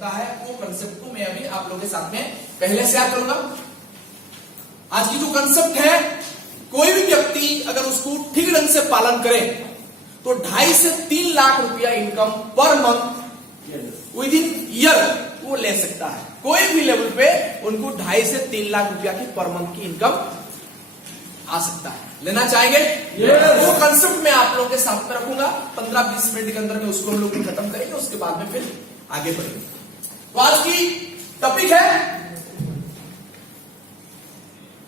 सकता है, वो कंसेप्ट को मैं अभी आप लोगों के साथ में पहले शेयर करूंगा। आज की जो कंसेप्ट है, कोई भी व्यक्ति अगर उसको ठीक ढंग से पालन करे तो 2.5 से 3 लाख रुपया income per month with in year वो ले सकता है। कोई भी लेवल पे उनको 2.5 से 3 लाख रुपया की पर मंथ की इनकम आ सकता है। लेना चाहेंगे? वो कंसेप्ट मैं आप लोगों के साथ में रखूंगा। 15-20 मिनट के अंदर में उसको हम लोग खत्म करेंगे, उसके बाद में फिर आगे बढ़ेंगे। तो आज की टॉपिक है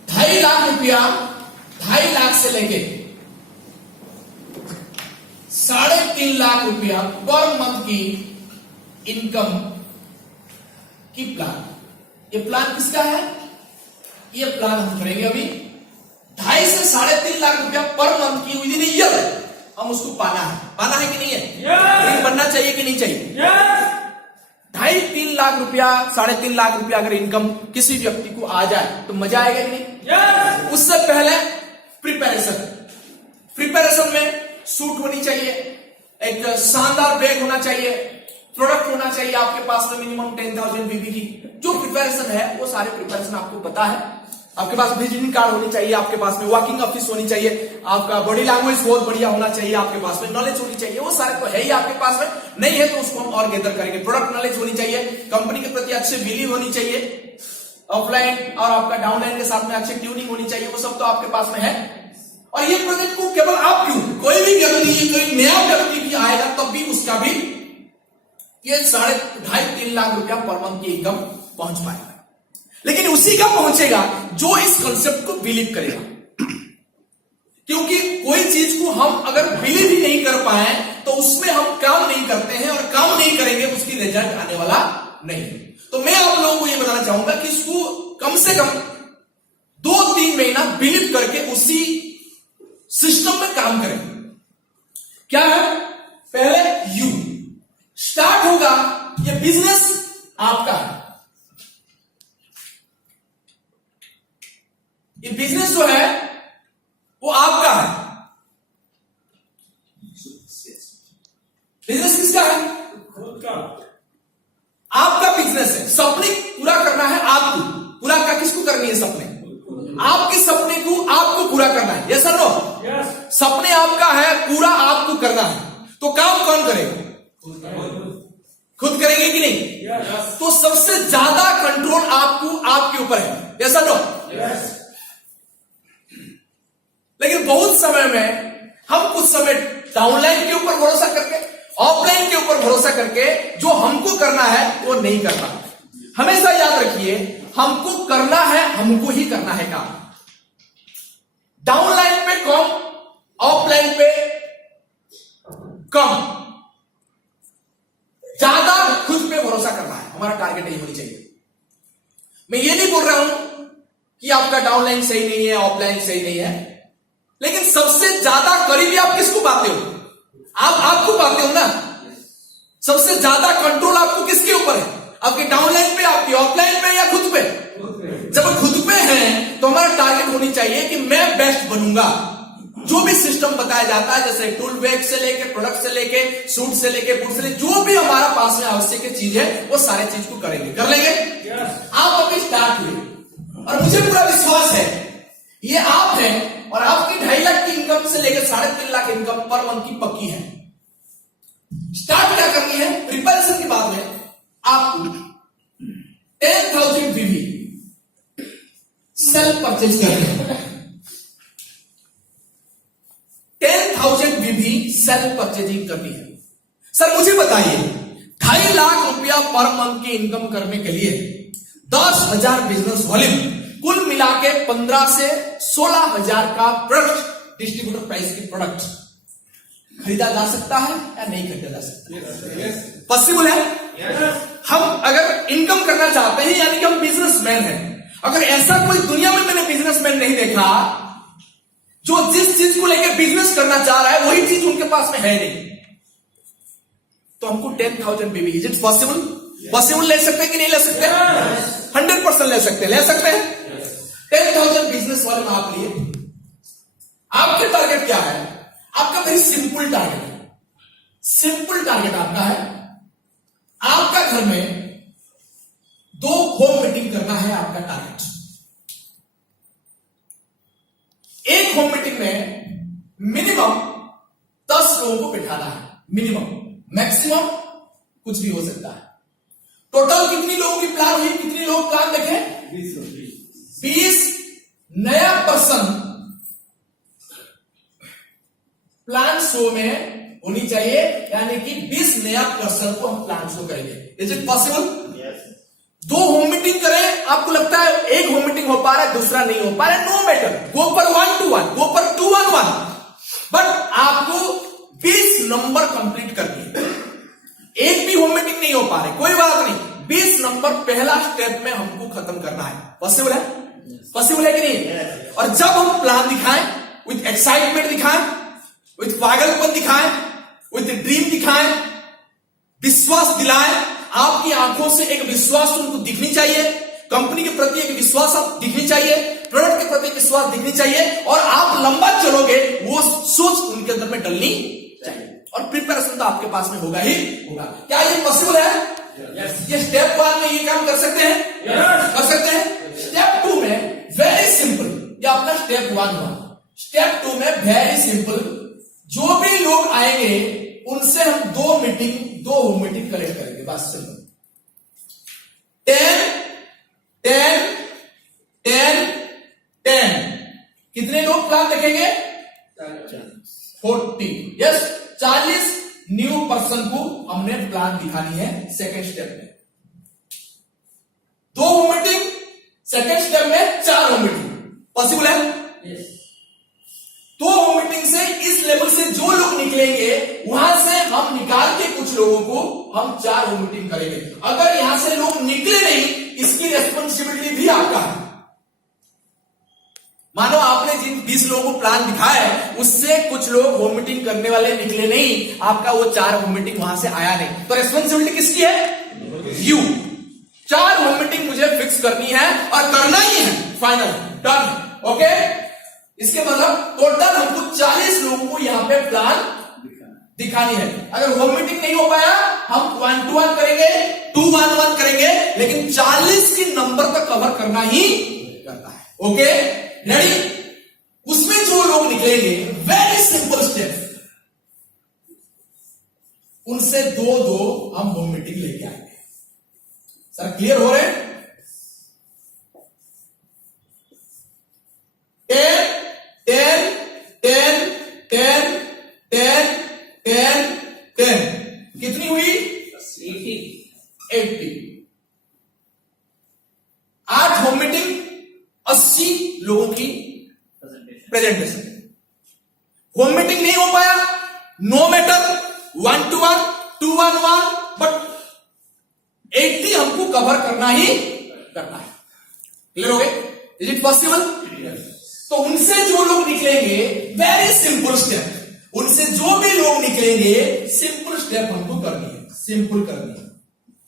2.5 लाख रुपया, 2.5 लाख से लेके 3.5 लाख रुपया पर मंथ की इनकम की प्लान। ये प्लान किसका है? ये प्लान हम करेंगे अभी। 2.5 से 3.5 लाख रुपया पर मंथ की विद इन ईयर हम उसको पाना है कि नहीं है? बनना चाहिए कि नहीं चाहिए? 2.5-3 लाख रुपया, 3.5 लाख रुपया अगर इनकम किसी व्यक्ति को आ जाए तो मजा आएगा कि नहीं? उससे पहले प्रिपरेशन में सूट होनी चाहिए, एक शानदार बैग होना चाहिए, प्रोडक्ट होना चाहिए आपके पास में मिनिमम 10,000 बीबी की। जो प्रिपरेशन है वो सारे प्रिपरेशन आपको पता है। आपके पास विजिटिंग कार्ड होनी चाहिए, आपके पास में वर्किंग ऑफिस होनी चाहिए, आपका बॉडी लैंग्वेज बहुत बढ़िया होना चाहिए, आपके पास में नॉलेज होनी चाहिए। वो सारे तो है ही आपके पास में, नहीं है तो उसको हम और गैदर करेंगे। प्रोडक्ट नॉलेज होनी चाहिए, कंपनी के प्रति अच्छे बिलीव होनी चाहिए, ऑफलाइन और आपका डाउनलाइन के साथ में अच्छी ट्यूनिंग होनी चाहिए। वो सब तो आपके पास में है। और ये प्रोजेक्ट को केवल आप क्यों, कोई भी व्यक्ति, कोई नया व्यक्ति भी आएगा तब भी उसका भी ये 2.5-3 लाख रुपया पर मंथ की इनकम पहुंच पाएगा। लेकिन उसी का पहुंचेगा जो इस कंसेप्ट को बिलीव करेगा। क्योंकि कोई चीज को हम अगर बिलीव ही नहीं कर पाए तो उसमें हम काम नहीं करते हैं, और काम नहीं करेंगे उसकी रिजल्ट आने वाला नहीं। तो मैं आप लोगों को यह बताना चाहूंगा कि इसको कम से कम 2-3 महीना बिलीव करके उसी सिस्टम में काम करें। क्या है? पहले यू स्टार्ट होगा, ये बिजनेस आपका है। ये बिजनेस जो है वो आपका है। बिजनेस किसका है? खुद का। आपका बिजनेस है। सपने पूरा करना है आपको। पूरा का किसको करनी है? सपने आपके सपने को आपको पूरा करना है। Yes sir no? सपने आपका है, पूरा आपको करना है। तो काम कौन करेगा? खुद करेंगे कि नहीं? तो सबसे ज्यादा कंट्रोल आपको आपके ऊपर है। Yes sir no? लेकिन बहुत समय में हम कुछ समय डाउनलाइन के ऊपर भरोसा करके, ऑफलाइन के ऊपर भरोसा करके जो हमको करना है वो नहीं करना। हमेशा याद रखिए, हमको करना है, हमको ही करना है काम। डाउनलाइन पे कम, ऑफलाइन पे कम, ज्यादा खुद पे भरोसा करना है। हमारा टारगेट यही होनी चाहिए। मैं ये नहीं बोल रहा हूं कि आपका डाउनलाइन सही नहीं है, ऑफलाइन सही नहीं है, लेकिन सबसे ज्यादा करीबी आप किसको पाते हो? आपको पाते हो ना। सबसे ज्यादा कंट्रोल आपको किसके ऊपर है? आपके डाउनलाइन पे, आपकी ऑफलाइन पे, या खुद पे? जब खुद पे है तो हमारा टारगेट होनी चाहिए कि मैं बेस्ट बनूंगा। जो भी सिस्टम बताया जाता है, जैसे टूल बैग से लेके, प्रोडक्ट से लेके, सूट से लेके, बूट से लेके, जो भी हमारा पास में आवश्यक चीज है वो सारे चीज को करेंगे, कर लेंगे। आप अभी स्टार्ट हुए और मुझे पूरा विश्वास है ये आप हैं, और आपकी 2.5 लाख की इनकम से लेकर 3.5 लाख इनकम पर मंथ की पक्की है। स्टार्ट क्या करनी है? प्रिपरेशन के बाद में आपको 10,000 बीबी सेल्फ परचेज करनी है। 10,000 बीबी सेल्फ परचेजिंग करनी है। सर मुझे बताइए, 2.5 लाख रुपया पर मंथ की इनकम करने के लिए 10,000 बिजनेस वॉल्यूम, कुल मिला के 15 से 16,000 का प्रोडक्ट, डिस्ट्रीब्यूटर प्राइस की प्रोडक्ट खरीदा जा सकता है या नहीं खरीदा जा सकता? पॉसिबल है। हम अगर इनकम करना चाहते हैं, यानी कि हम बिजनेसमैन हैं, अगर ऐसा कोई दुनिया में मैंने बिजनेसमैन नहीं देखा जो जिस चीज को लेकर बिजनेस करना चाह रहा है वही चीज उनके पास में है नहीं, तो हमको 10,000 बीबी, इज इट पॉसिबल? पॉसिबल ले सकते हैं कि नहीं ले सकते? 100% ले सकते हैं। ले सकते हैं। 10,000 बिजनेस वाले में आप लिए। आपके टारगेट क्या है? आपका वेरी सिंपल टारगेट है। सिंपल टारगेट आपका है, आपका घर में मिनिमम, मैक्सिमम कुछ भी हो सकता है। टोटल कितनी लोगों की प्लान हुई, कितनी लोग प्लान देखे? 20 नया पर्सन प्लान शो में होनी चाहिए, यानी कि 20 नया पर्सन को हम प्लान शो करेंगे। Is it possible? दो होम मीटिंग करें, आपको लगता है एक होम मीटिंग हो पा रहा है, दूसरा नहीं हो पा रहा है, नो मैटर, गो पर 1-to-1, गो पर 2-1-1, बट आपको 20 नंबर कंप्लीट करनी है। एक भी होम मीटिंग नहीं हो पा रही, कोई बात नहीं, 20 नंबर पहला स्टेप में हमको खत्म करना है। पॉसिबल है? पॉसिबल है कि नहीं? और जब हम प्लान दिखाएं, विथ एक्साइटमेंट दिखाएं, विथ पागलपन दिखाएं, विथ ड्रीम दिखाएं, विश्वास दिलाएं, आपकी आंखों से एक विश्वास उनको दिखनी चाहिए, कंपनी के प्रति एक विश्वास आप दिखनी चाहिए, प्रोडक्ट के प्रति विश्वास दिखनी चाहिए, और आप लंबा चलोगे वो सोच उनके अंदर में डलनी चाहिए, और प्रिपरेशन तो आपके पास में होगा ही होगा। क्या ये पॉसिबल है? ये स्टेप 1 में ये काम कर सकते हैं? कर सकते हैं। स्टेप 2 में वेरी सिंपल, ये अपना स्टेप 1 हुआ। स्टेप 2 में वेरी सिंपल, जो भी लोग आएंगे उनसे हम 2 होम मीटिंग कलेक्ट करेंगे, बस सिंपल। 10 कितने लोग प्लान देखेंगे? 40, यस, 40 न्यू पर्सन को हमने प्लान दिखानी है सेकेंड स्टेप में। 2 होम मीटिंग, सेकेंड स्टेप में 4 होम मीटिंग। पॉसिबल है? yes. 2 होम मीटिंग से इस लेवल से जो लोग निकलेंगे, वहां से हम निकाल के कुछ लोगों को हम 4 होम मीटिंग करेंगे। अगर यहां से लोग निकले नहीं, इसकी रेस्पॉन्सिबिलिटी भी आपका है। मानो आपने जिन 20 लोगों को प्लान दिखाया है, उससे कुछ लोग होम मीटिंग करने वाले निकले नहीं, आपका वो 4 होम मीटिंग वहां से आया नहीं, तो रेस्पॉन्सिबिलिटी किसकी है? यू। 4 होम मीटिंग मुझे फिक्स करनी है और करना ही है, फाइनल, डन, ओके। इसके मतलब टोटल हमको 40 लोगों को यहां पे प्लान दिखानी है। अगर होम मीटिंग नहीं हो पाया, हम 1-to-1 करेंगे, 2-1-1 करेंगे, लेकिन 40 की नंबर तक कवर करना ही करना है, ओके। रेडी? उसमें जो लोग निकलेंगे, वेरी सिंपल स्टेप, उनसे 2-2 हम होम मीटिंग लेके आएंगे। सर क्लियर हो रहे हैं? 10 कितनी हुई? 80। 8 होम मीटिंग, 80 लोगों की प्रेजेंटेशन। होम मीटिंग नहीं हो पाया, नो मैटर, 1-to-1, 2-1-1, बट 80 हमको कवर करना ही करना है। क्लियर हो गए? Is it possible? तो उनसे जो लोग निकलेंगे, वेरी सिंपल स्टेप, उनसे जो भी लोग निकलेंगे, सिंपल स्टेप हमको करनी है, सिंपल करनी है।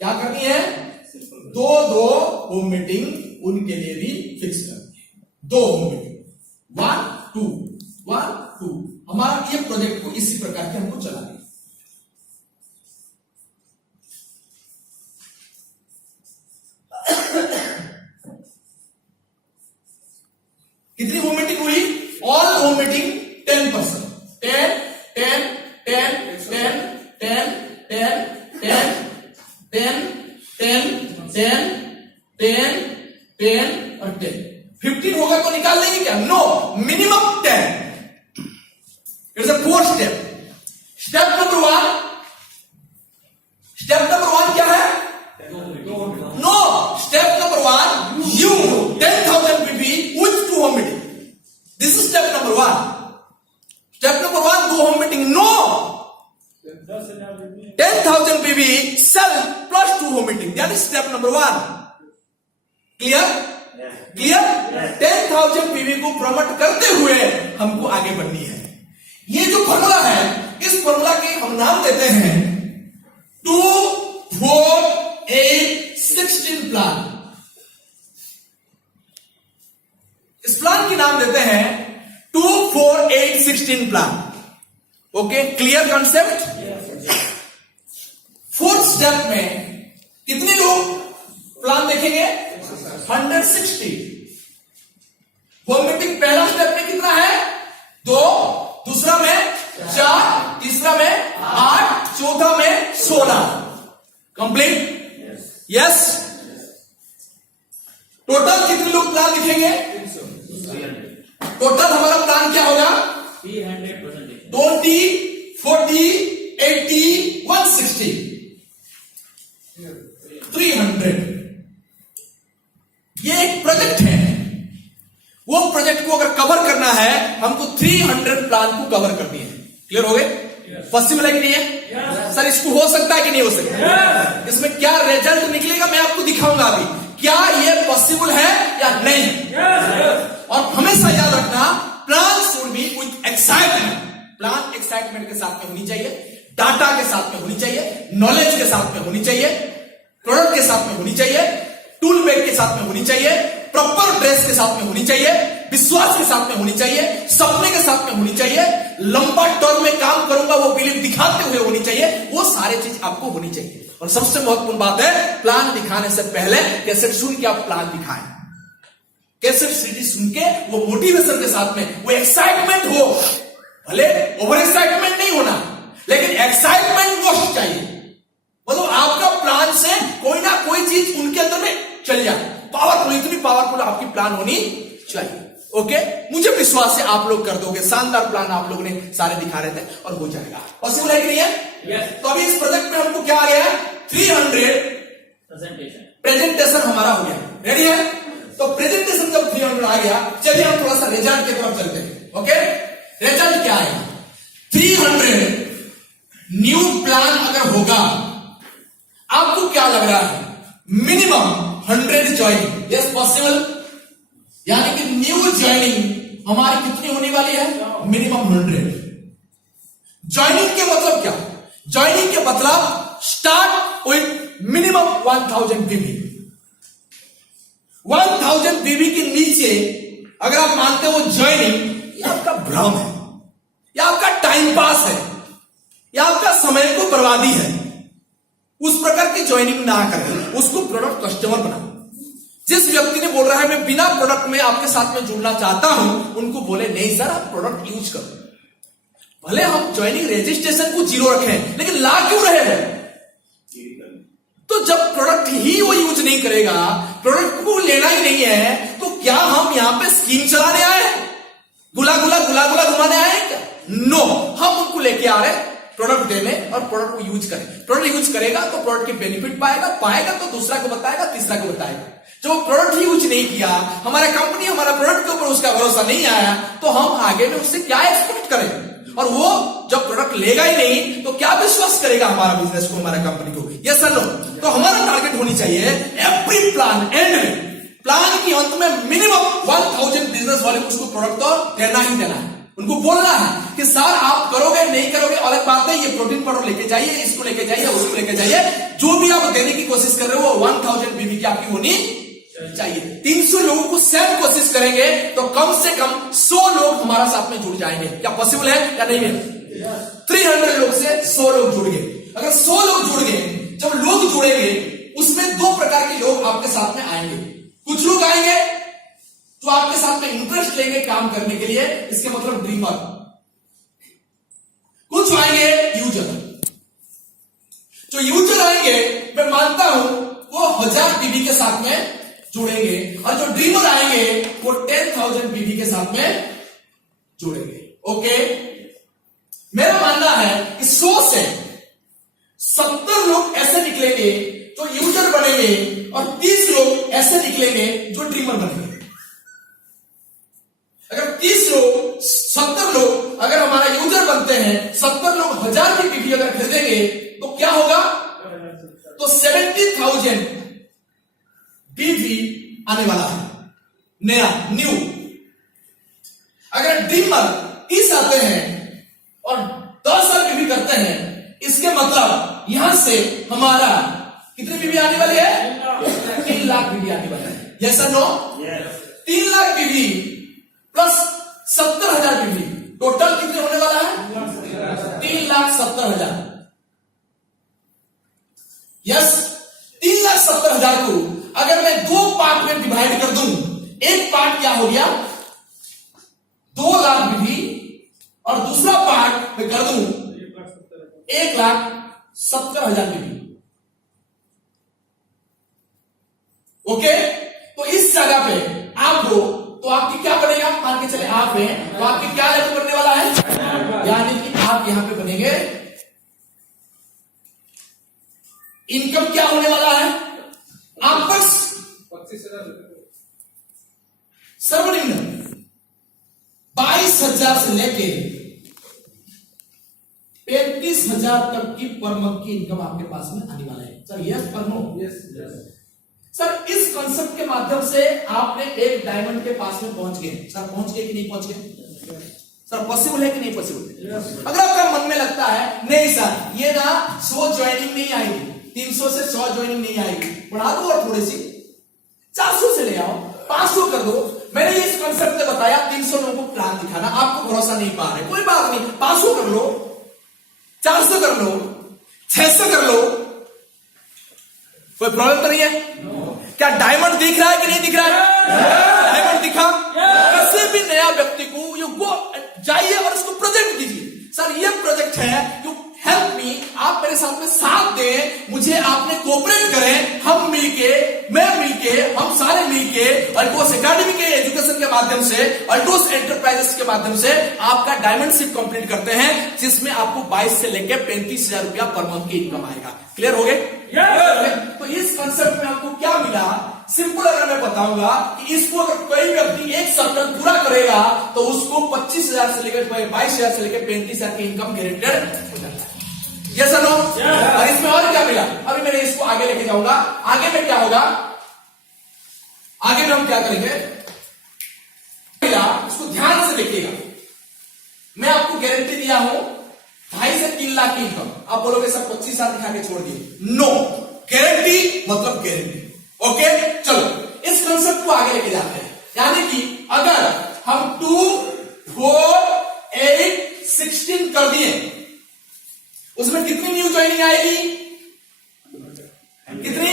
क्या करनी है? 2-2 होम मीटिंग उनके लिए भी फिक्स करनी है। 2 होम मीटिंग, 1-2, 1-2। हमारा ये प्रोजेक्ट को इसी प्रकार के हमको चलाना है। कितनी होम मीटिंग हुई? All home meeting 10%। 10 10 10 10 10 10 10 10 10 10 10 10 और 10। 15 होगा तो निकाल लेंगे क्या? No, minimum 10। It's a 4 step. Step number 1, step number 1 क्या है? No, step number 1, you 10,000 PP with 2 home meeting. This is step number 1। Step number 1, 2 home meeting, no, 10,000 PV sale plus 2 home meeting, that is step number 1। Clear? Clear? 10,000 PV को promote करते हुए हमको आगे बढ़नी है। ये जो फॉर्मूला है, इस फॉर्मूला के हम नाम देते हैं 2 4 8 16 प्लान। इस प्लान की नाम देते हैं 2 4 8 16 plan. Okay, clear concept? 4th step में कितने लोग प्लान देखेंगे? 160। होम मीटिंग पहला स्टेप में कितना है? 2, दूसरा में 4, तीसरा में 8, चौथा में 16। कंप्लीट? यस। टोटल कितने लोग प्लान लिखेंगे? टोटल हमारा प्लान क्या होगा? 20, 40, 80, 160, 300। ये एक प्रोजेक्ट है। वो प्रोजेक्ट को अगर कवर करना है हमको 300 प्लान को कवर करनी है। क्लियर हो गए? पॉसिबल है कि नहीं है? सर इसको हो सकता है कि नहीं हो सकता? इसमें क्या रिजल्ट निकलेगा मैं आपको दिखाऊंगा अभी। क्या ये पॉसिबल है या नहीं? और हमेशा याद रखना, plan should be with excitement. Plan excitement के साथ में होनी चाहिए, डाटा के साथ में होनी चाहिए, नॉलेज के साथ में होनी चाहिए, प्रोडक्ट के साथ में होनी चाहिए, टूल बैग के साथ में होनी चाहिए, प्रॉपर ड्रेस के साथ में होनी चाहिए, विश्वास के साथ में होनी चाहिए, सपने के साथ में होनी चाहिए, लंबा टर्म में काम करूंगा वो बिलीव दिखाते हुए होनी चाहिए। वो सारी चीज आपको होनी चाहिए। और सबसे महत्वपूर्ण बात है, प्लान दिखाने से पहले कैसेट सुन के आप प्लान दिखाएं। कैसेट सीडी सुन के वो मोटिवेशन के साथ में, वो एक्साइटमेंट हो, भले ओवर एक्साइटमेंट नहीं होना, लेकिन एक्साइटमेंट मोस्ट चाहिए। मतलब आपका प्लान से कोई ना कोई चीज उनके अंदर में चल जाए। पावरफुल, इतनी पावरफुल आपकी प्लान होनी चाहिए। ओके, मुझे विश्वास है आप लोग कर दोगे। शानदार प्लान आप लोगों ने सारे दिखा रहे थे और हो जाएगा। पॉसिबल है कि नहीं है? yes. तो अभी इस प्रोजेक्ट में हमको क्या आ गया? 300 प्रेजेंटेशन हमारा हो गया। रेडी है? तो प्रेजेंटेशन जब 300 आ गया, चलिए हम थोड़ा सा रिजल्ट की तरफ चलते हैं। ओके, रिजल्ट क्या है? 300 न्यू प्लान अगर होगा, आपको क्या लग रहा है? Minimum 100 joining. Yes possible? यानी कि न्यू ज्वाइनिंग हमारी कितनी होने वाली है? मिनिमम 100। ज्वाइनिंग के मतलब क्या? ज्वाइनिंग के मतलब स्टार्ट विथ मिनिमम 1000 बीबी। 1000 बीबी के नीचे अगर आप मानते हो ज्वाइनिंग, ये आपका भ्रम है, या आपका टाइम पास है, या आपका समय को बर्बादी है। उस प्रकार की ज्वाइनिंग ना करें, उसको प्रोडक्ट कस्टमर बनाओ। जिस व्यक्ति ने बोल रहा है मैं बिना प्रोडक्ट में आपके साथ में जुड़ना चाहता हूं, उनको बोले नहीं सर आप प्रोडक्ट यूज करो। भले हम ज्वाइनिंग रजिस्ट्रेशन को 0 रखें, लेकिन ला क्यों रहे हैं? तो जब प्रोडक्ट ही वो यूज नहीं करेगा, प्रोडक्ट को लेना ही नहीं है, तो क्या हम यहां पे स्कीम चलाने आए हैं? गुला गुला गुला गुला घुमाने आए हैं क्या? नो, हम उनको लेके आ रहे हैं प्रोडक्ट देने और प्रोडक्ट को यूज करें। प्रोडक्ट यूज करेगा तो प्रोडक्ट के बेनिफिट पाएगा तो दूसरा को बताएगा, तीसरा को बताएगा। जो प्रोडक्ट ही यूज नहीं किया, हमारा कंपनी हमारा प्रोडक्ट के ऊपर उसका भरोसा नहीं आया, तो हम आगे में उससे क्या एक्सपेक्ट करें? और वो जब प्रोडक्ट लेगा ही नहीं तो क्या विश्वास करेगा हमारा बिजनेस को, हमारा कंपनी को? Yes sir no? तो हमारा टारगेट होनी चाहिए एवरी प्लान एंड में, प्लान की अंत में मिनिमम 1000 बिजनेस वाले को उसको प्रोडक्ट तो देना ही देना है। उनको बोलना है कि सर आप करोगे नहीं करोगे अलग बात है, ये प्रोटीन पाउडर लेके जाइए, इसको लेके जाइए, उसको लेके जाइए, जो भी आप देने की कोशिश कर रहे हो वो 1000 बीबी की आपकी होनी चाहिए। 300 लोगों को सेम कोशिश करेंगे तो कम से कम 100 लोग हमारा साथ में जुड़ जाएंगे। क्या पॉसिबल है या नहीं है? 300 लोग से 100 लोग जुड़ गए। अगर 100 लोग जुड़ गए, जब लोग जुड़ेंगे उसमें 2 प्रकार के लोग आपके साथ में आएंगे। कुछ लोग आएंगे जो आपके साथ में इंटरेस्ट लेंगे काम करने के लिए, इसके मतलब ड्रीमर। कुछ आएंगे यूजर। जो यूजर आएंगे मैं मानता हूं वो 1000 बीबी के साथ में जुड़ेंगे, और जो ड्रीमर आएंगे वो 10,000 बीबी के साथ में जुड़ेंगे। ओके, मेरा मानना है कि 100 से 70 लोग ऐसे निकलेंगे जो यूजर बनेंगे, और 30 लोग ऐसे निकलेंगे जो ड्रीमर बनेंगे। अगर 30 लोग 70 लोग अगर हमारा यूजर बनते हैं, 70 लोग 1000 की बीबी अगर खरीदेंगे तो क्या होगा? तो 70,000 बीबी आने वाला है, नया न्यू। अगर ड्रीमर 30 आते हैं और 10,000 बीबी करते हैं, इसके मतलब यहां से हमारा कितनी बीबी आने वाली है? 3 लाख बीबी आने वाला है। यस और नो? 3 लाख बीबी प्लस 70,000 बीबी, टोटल कितने होने वाला है? 3,70,000। यस, 3,70,000 को अगर मैं 2 पार्ट में डिवाइड कर दूं, एक पार्ट क्या हो गया? 2 लाख बीबी, और दूसरा पार्ट मैं कर दूं 1 लाख 70,000 बीबी। ओके, तो इस जगह पे आप हो तो आपकी क्या बनेगा, मान के चले आप हैं तो आपकी क्या लेवल बनने वाला है, यानी कि आप यहां पे बनेंगे इनकम क्या होने वाला है आपका 25,000 सर्वनिम्न 22,000 से लेके 35,000 तक की पर मंथ की इनकम आपके पास में आने वाला है। सर यस और नो? Yes yes. सर इस कंसेप्ट के माध्यम से आपने एक डायमंड के पास में पहुंच गए। सर पहुंच गए कि नहीं पहुंच गए? सर पॉसिबल है कि नहीं पॉसिबल? अगर आपका मन में लगता है नहीं सर ये ना 100 ज्वाइनिंग नहीं आएगी, 300 से 100 ज्वाइनिंग नहीं आएगी, बढ़ा दो और थोड़ी सी 400 से ले आओ, 500 कर दो। मैंने इस कंसेप्ट में बताया 300 लोगों को प्लान दिखाना, आपको भरोसा नहीं पा रहे, कोई बात नहीं, 500 कर लो, 400 कर लो, 600 कर लो, कोई प्रॉब्लम तो नहीं है। क्या डायमंड दिख रहा है कि नहीं दिख रहा है? डायमंड दिखा? किसी भी नया व्यक्ति को यू गो जाइए और उसको प्रोजेक्ट दीजिए, सर ये प्रोजेक्ट है, यू हेल्प मी, आप मेरे साथ में साथ दें, मुझे आपने कोऑपरेट करें, हम मिलके, मैं मिलके, हम सारे मिलके अल्टोस एकेडमी के एजुकेशन के माध्यम से, अल्टोस एंटरप्राइजेस के माध्यम से आपका डायमंडशिप कंप्लीट करते हैं, जिसमें आपको 22 से लेकर 35,000 रुपया पर मंथ की इनकम आएगा। क्लियर हो गए? तो इस कंसेप्ट में आपको क्या मिला, सिंपल अगर मैं बताऊंगा कि इसको अगर कोई व्यक्ति एक सर्कल पूरा करेगा तो उसको 25,000 से लेकर 22,000 से लेकर 35,000 की इनकम गारंटेड हो जाता है। यस और नो? और इसमें और क्या मिला, अभी मैंने इसको आगे लेके जाऊंगा। आगे में क्या होगा, आगे में हम क्या करेंगे, इसको ध्यान से देखिएगा। मैं आपको गारंटी दिया हूं 2.5 से 3 लाख की इनकम। आप बोलोगे सर 25,000 दिखा के छोड़ दिए, नो, गारंटी मतलब गारंटी। ओके, चलो इस कंसेप्ट को आगे लेके जाते हैं। यानी कि अगर हम 2, 4, 8, 16 कर दिए, उसमें कितनी न्यू ज्वाइनिंग आएगी, कितनी?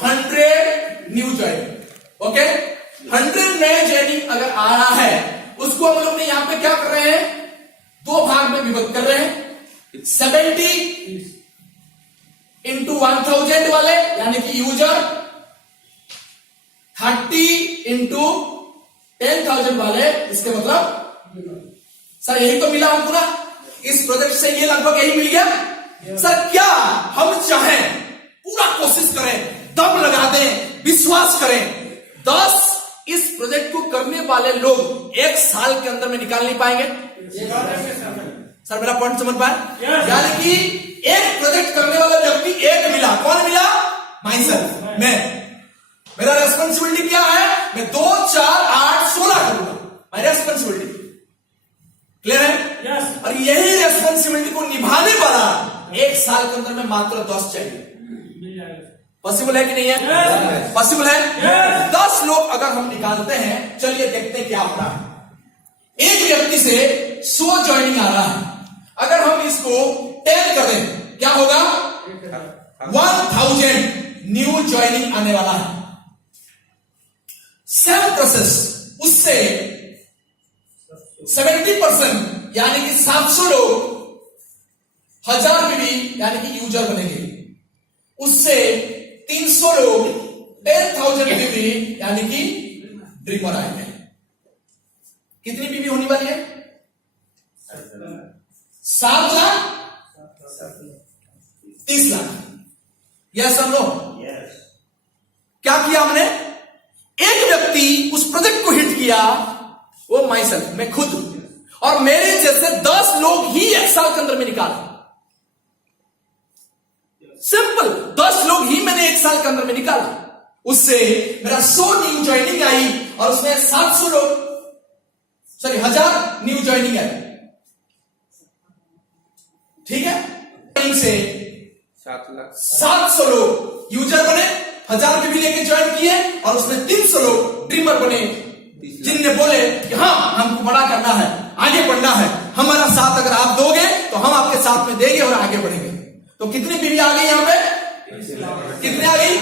100 न्यू ज्वाइनिंग। ओके, 100 नए ज्वाइनिंग अगर आ रहा है, उसको हम लोग ने यहां पे क्या कर रहे हैं, 2 भाग में विभक्त कर रहे हैं। 70 इंटू 1000 वाले यानी कि यूजर, 30 इंटू 10,000 वाले, इसके मतलब सर यही तो मिला हमको ना, इस प्रोजेक्ट से ये लगभग यही मिल गया। सर क्या हम चाहें, पूरा कोशिश करें, दम लगा दें, विश्वास करें, 10 इस प्रोजेक्ट को करने वाले लोग 1 साल के अंदर में निकाल नहीं पाएंगे? सर मेरा पॉइंट समझ पाए? यानी कि एक प्रोजेक्ट करने वाला व्यक्ति एक मिला, कौन मिला? माइसेल्फ, मैं। मेरा रेस्पॉन्सिबिलिटी क्या है, मैं 2, 4, 8, 16 करूंगा, माई रेस्पॉन्सिबिलिटी। क्लियर है? yes. और यही रेस्पॉन्सिबिलिटी को निभाने वाला 1 साल के अंदर में मात्र 10 चाहिए। पॉसिबल है कि नहीं है? पॉसिबल है। 10 लोग अगर हम निकालते हैं, चलिए देखते हैं क्या हो रहा है। एक व्यक्ति से 100 ज्वाइनिंग आ रहा है, अगर हम इसको 10 कर दें क्या होगा, 1000 न्यू ज्वाइनिंग आने वाला है। सेम प्रोसेस, उससे 70% यानी कि 700 लोग 1000 बीबी यानी कि यूजर बनेंगे, उससे 300 लोग 10,000 बीबी यानी कि ड्रीमर आएंगे। कितनी बीबी होने वाली है? 7 लाख, 30 लाख। यस और नो? क्या किया हमने, एक व्यक्ति उस प्रोजेक्ट को हिट किया, वो माई सेल्फ, मैं खुद, और मेरे जैसे 10 लोग ही 1 साल के अंदर में निकाला। सिंपल, 10 लोग ही मैंने 1 साल के अंदर में निकाला, उससे मेरा 100 न्यू ज्वाइनिंग आई और उसमें 700 लोग, सॉरी 1000 न्यू ज्वाइनिंग आई। ठीक है, से 700 लोग यूजर बने, 1000 के भी लेके ज्वाइन किए, और उसमें 300 लोग ड्रीमर बने, जिनने बोले कि हाँ हमको बड़ा करना है, आगे बढ़ना है, हमारा साथ अगर आप दोगे तो हम आपके साथ में देंगे और आगे बढ़ेंगे। तो कितनी बीवी आ गई यहां पे, कितने आ गई?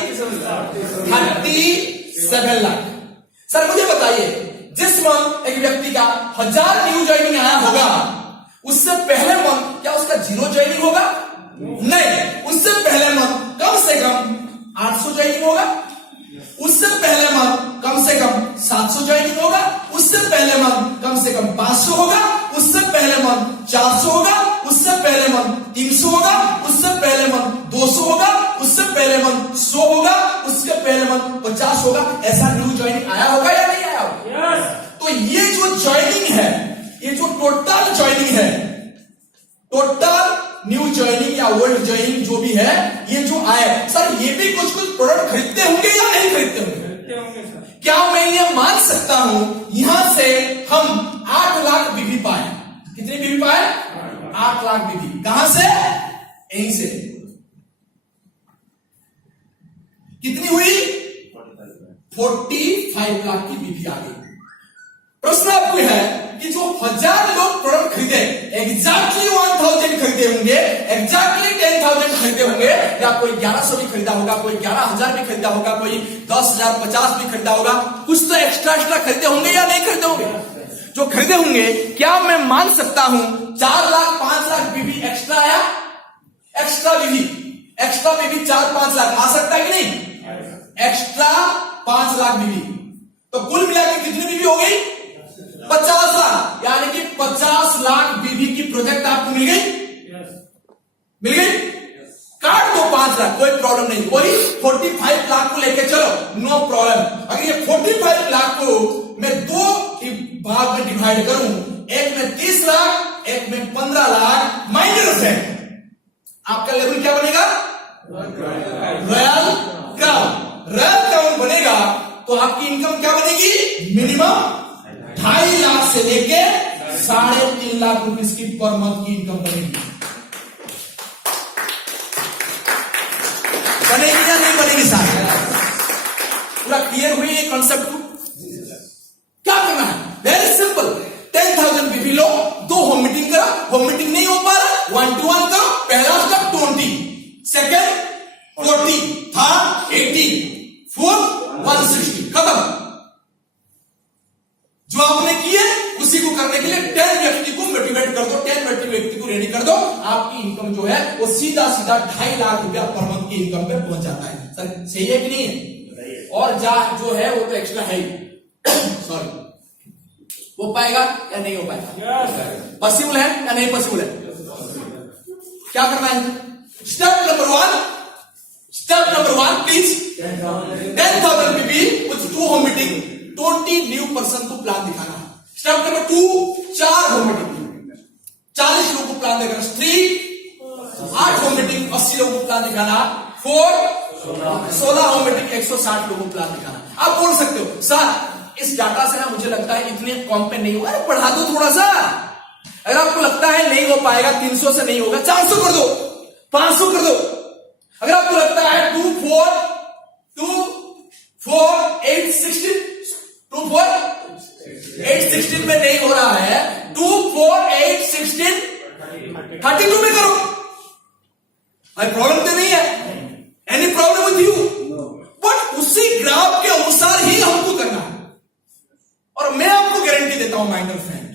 37 लाख। सर मुझे बताइए, जिस मंथ एक व्यक्ति का 1000 न्यू ज्वाइनिंग आया होगा, उससे पहले मंथ क्या उसका 0 ज्वाइनिंग होगा? नहीं, उससे पहले मंथ कम से कम 800 ज्वाइनिंग होगा, उससे पहले मंथ कम से कम 700 ज्वाइनिंग होगा, उससे पहले मंथ कम से कम 500 होगा, उससे पहले मंथ 400 होगा, उससे पहले मंथ 300 होगा, उससे पहले मंथ 200 होगा, उससे पहले मंथ 100 होगा, उसके पहले मंथ 50 होगा। ऐसा न्यू ज्वाइनिंग आया होगा या नहीं आया होगा? तो ये जो ज्वाइनिंग है, ये जो टोटल ज्वाइनिंग है, टोटल न्यू ज्वाइनिंग या ओल्ड ज्वाइनिंग जो भी है, ये जो आए सर, ये भी कुछ कुछ प्रोडक्ट खरीदते होंगे या नहीं खरीदते होंगे? क्या मैं ये मान सकता हूं यहां से हम 8 लाख बीबी पाए? कितनी बीबी पाए? 8 लाख बीबी। कहां से? यहीं से। कितनी हुई? 45 लाख की बीबी आ गई। प्रश्न आपको है कि जो 1000 लोग प्रोडक्ट खरीदे, एग्जैक्टली 1000 खरीदे होंगे, एग्जैक्टली 10,000 खरीदे होंगे, या कोई 1100 भी खरीदा होगा, कोई 11,000 भी खरीदा होगा, कोई 10,000 50 भी खरीदा होगा, कुछ तो एक्स्ट्रा खरीदे होंगे या नहीं खरीदे होंगे? जो खरीदे होंगे, क्या मैं मान सकता हूं 4 लाख 5 लाख बीबी एक्स्ट्रा आया? एक्स्ट्रा बीबी 4-5 लाख आ सकता है कि नहीं? एक्स्ट्रा 5 लाख बीबी, तो कुल मिलाकर कितनी बीबी हो गई? 50 लाख। यानी कि 50 लाख बीबी की प्रोजेक्ट आपको मिल गई? मिल गई? काट दो 5 लाख, कोई प्रॉब्लम नहीं। वही 45 लाख को लेके चलो, नो प्रॉब्लम। अगर ये 45 लाख को मैं 2 भाग में डिवाइड करूं, एक में 30 लाख, एक में 15 लाख, माइनस है, आपका लेवल क्या बनेगा? रॉयल क्राउन बनेगा। तो आपकी इनकम क्या बनेगी? मिनिमम 2.5 लाख से लेके 3.5 लाख रुपीस की पर मंथ की इनकम बनेगी। बनेगी या नहीं बनेगी साहब? पूरा क्लियर हुई ये कॉन्सेप्ट को? क्या करना है? Very simple. 10,000 बीबी लो, 2 होम मीटिंग करो, होम मीटिंग नहीं हो पा रहा, 1-to-1 करो। पहला स्टेप 20, सेकेंड 40, थर्ड 80, फोर्थ 160, खत्म। जो आपने किए उसी को करने के लिए 10 व्यक्ति को मोटिवेट कर दो, 10 व्यक्ति को रेडी कर दो। आपकी इनकम जो है वो सीधा 2.5 लाख रुपया पर मंथ की इनकम पे पहुंच जाता है। सर सही है कि नहीं है? और जो है वो तो एक्स्ट्रा है सॉरी, वो पाएगा या नहीं हो पाएगा? पॉसिबल है या नहीं पॉसिबल है? क्या करना है? Step number 1 please 10,000 BB with 2 home meeting, 20 new person को प्लान दिखाना। स्टेप नंबर 2 4 होम मीटिंग, 40 लोगों को प्लान दिखाना। 3 8 होम मीटिंग, 80 लोगों को प्लान दिखाना। 4 16 होम मीटिंग, 160 लोगों को प्लान दिखाना। आप बोल सकते हो सर इस डाटा से ना मुझे लगता है इतने कम पे नहीं होगा, अरे बढ़ा दो थोड़ा सा। अगर आपको लगता है नहीं हो पाएगा, 300 से नहीं होगा, 400 कर दो, 500 कर दो। अगर आपको लगता है 2 4 8 16 में नहीं हो रहा है, 2 4 8 16 32 में करो। प्रॉब्लम तो नहीं है? Any problem with you? But उसी ग्राफ के अनुसार ही हमको करना है। और मैं आपको गारंटी देता हूं माइंडर फ्रेंड,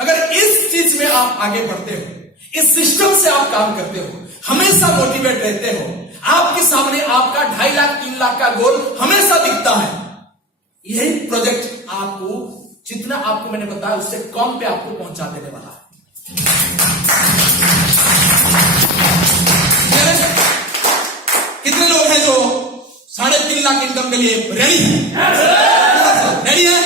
अगर इस चीज में आप आगे बढ़ते हो, इस सिस्टम से आप काम करते हो, हमेशा मोटिवेट रहते हो, आपके सामने आपका 2.5 लाख 3 लाख का गोल हमेशा दिखता है। यही प्रोजेक्ट आपको जितना आपको मैंने बताया उससे कम पे आपको पहुंचा देने वाला है। कितने लोग हैं जो 3.5 लाख इनकम के लिए रेडी है? रेडी है?